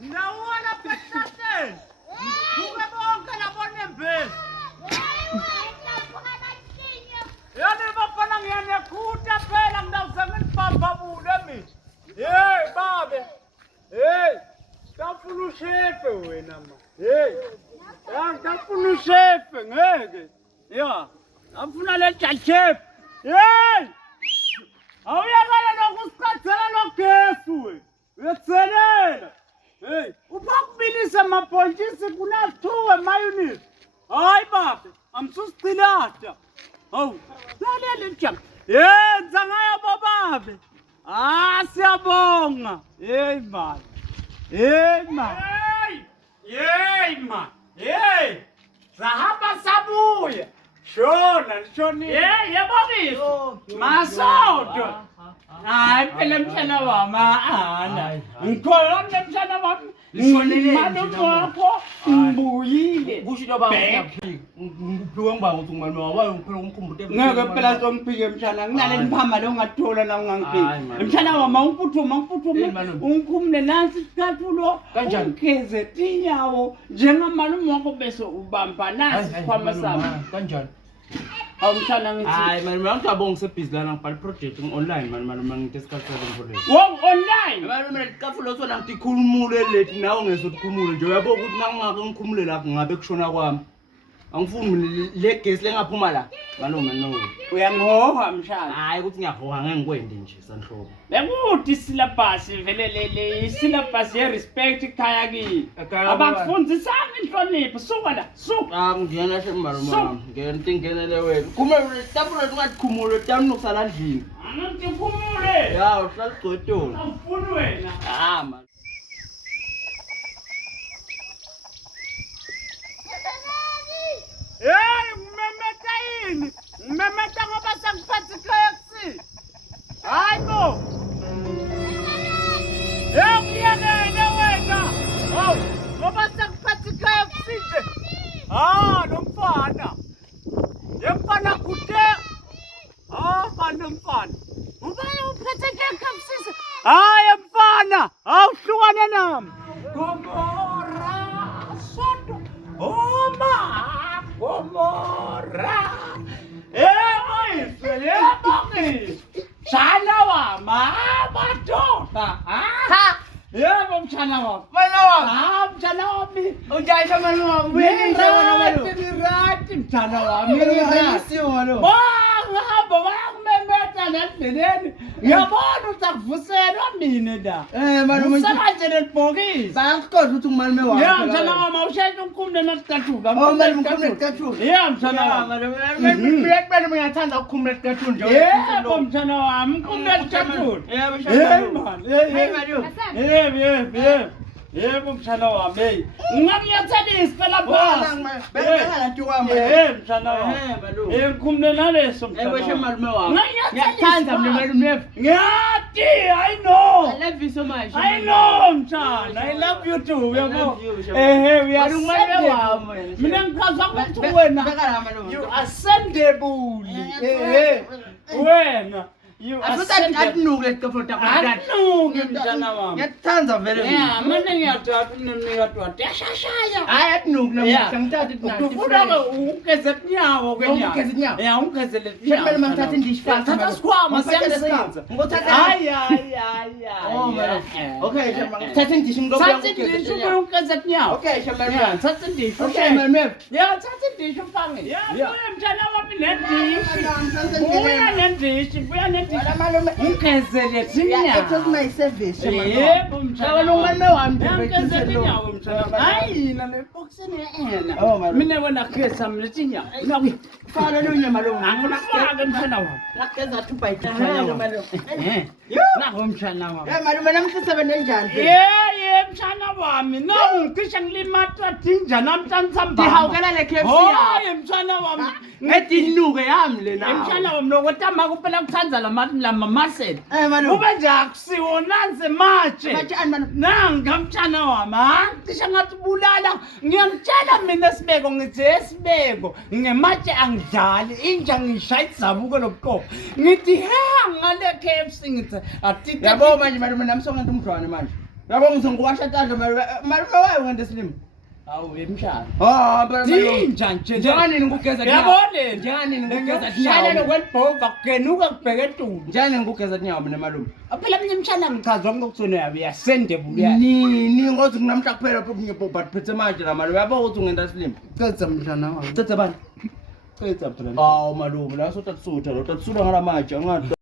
Ndawona patateni. Kuke bonke labona embezi. Yani bafana ngiyanekhuta phela ngidawuze ngibambabule mina. Hey babe. Hey. Ngafuna ushefe wena ma. Hey. Ya ngafuna ushefe ngeke. Ya. Ngafuna le chef. Hey. Awuyakala nokusiqathela nogesi we. Uyatselela. Hey, uphakbilisa amabhontshisi kunathuwe mayonnaise. Hayi babe, amsusicilata. Hawu, lalela njani? Yenza ngayo bababe. Siyabonga. Hey man. Hey man. Hey man. Hey. Sahamba sabuya. Shona. Hey, yabonisa. Masodo. Hayi phela mshana wami ana. Ngikholwa mshana wami. Ngishoneleni wakho ngibuyile. Kusho into baphika. Ngiphiwe ngibanga ukuthi ngimali wayo ngiphela umkhumbulo. Ngeke phela songiphike mshana. Nginale ngiphamba lo ngathola la ungangiphiki. Mshana wami ngiphuthuma ungikhumule nansi isicathulo. Kanjani? Ungeze tinyawo njengamalume wakho bese ubamba nansi isikhwama sami. Kanjani? Awumshana ngithi. Hayi manje ngiyabonga ngisebhizi lana ngibhala project online manje ngitesika ngipholele. Wo online. Manje likafulo sona ngikhulumule late nawe ngesokukhumule nje uyabona ukuthi nangingake ngikhumule lapho ngabe kushona kwami. Angifuni le gesi lengaphuma la. Malume no. Uyangihoha mshana. Hayi ukuthi ngiyahoha ngeke ngikwende nje sanhlobo. Bekuthi syllabus vele le syllabus ye respect ikhaya kimi. Abakufundisanga inhlonipho suka la suka. Ngiyana she malume wami. Ngento ingenele wena. Kumele tafuna ungakhumule tami nokusala endlini. Angithi ukhumule. Ya uhlala igcotolo. Awufuni wena. Man. Hey, ngimemeta yini? Ngimemeta ngoba sengiphathe KFC. Hayibo. Ngiyakene wena. Hawu, ngoba sengiphathe KFC nje. Nomfana. Yemfana kude. Mfana. Ubani uphethe KFC? Mfana. Awuhlukane nami. Gomora soto. Gomora. Oyiswele Mshana wami, madoda. Yebo mshana wami. Mshana wami. Unjayisha malume wami. Mirati mshana wami. Ngihamba bayangimemeta nendleleni. Ngiyabona ukuthi akuvuselwa mina da. Malume. Usebenze nelibhokisi. Bayakhoza ukuthi umalume wami. Yeah, mshana wami awushayisa umkhumule nesicathulo. Malume umkhumule nesicathulo. Yeah, mshana wami. Malume uyathanda ukukhumula nesicathulo nje. Yebo mshana wami, umkhumule nesicathulo. Yebo man. Yebo mshana wami. Hey. Ngiyakuyathelisa phela boss. Bengala nto wami. Mshana wami. Ngikhumule naleso mshana. Yebo shemalume wami. Ngiyathanda malume. Ngiyathi, I know. I love you so much. I know mshana. I love you too. Yebo. We are sendable. Mina ngichaza ukuthi wena. You are sendable. Wena. You are atinukile sikafota anuke mntana wami. Ngiyathanza vele. Yeah, mina ngiyathatha yashashaya. Hayi atinukile manje ngithatha nathi. Ufuna ugeze inyawo kwenyama. Ugeze inyawo. Yeah, ugeze le. Shemele mangithatha indishi fast. Thatha sikhwama siyasebenza. Ngothatha. Hayi. Oh man. Okay, shemele. Thatha indishi ngilokho ugeze. Thatha indishi ugeze inyawo. Okay, shemele. Yeah, thatha indishi. Okay, shemele. Yeah, thatha indishi ufake. Yeah, mntana wami nendishi. Buya nendishi. Malume ungezele thina. It was my service. Yebo mshana wami. Ngizele inyawo mshana. Hayi na le boxini yena. Oh malume. Mina wena khesa mina thinya. Nakuyi. Fana lonye malume. Angifaka mshana wami. Lakeza thupa ithana malume. Nakho mshana wami. Malume namhlisebenze njani? Mshana wami. Nawu ngisho ngilimata thinja namhlanje samba. Ngihawukela le KFC hayi mshana wami. Ngedinuke yami lena. Mshana wami nokuthamba kuphela kuthanza lama muscle. Malume. Ube nje akusiwo nanze matshe. Nanga mtshana wami. Ngisho ngathi bulala. Ngiyangitshela mina Sibeko ngithi Sibeko. Ngematshe angidlali. Inja ngishaya izabuko lobuqopho. Ngithi ngale KFC ngithi yabo manje malume namsonga umntwana manje. Yabo ngisengiwasha tandla malume wayo ngente slim. Awu emshana. Jinja nje. Njenganini ngugeza Yabona Njenganini ngugeza Shana tinyawo. lokwelibhova kugenuka kubheka eTulu. Njenganini ngugeza tinyawo mina malume. Phela mina emshana ngichazwa ngokusona yabe yasende buya. Nini ngothi kunamhla kuphela phela ngibhobha phethe manje la malume. Yabo ukuthi ungenta slim. Cedza mshana wami. Cece bani? Cedza phela. Awu malume la sotatsuta lo tatsula ngala manje angathi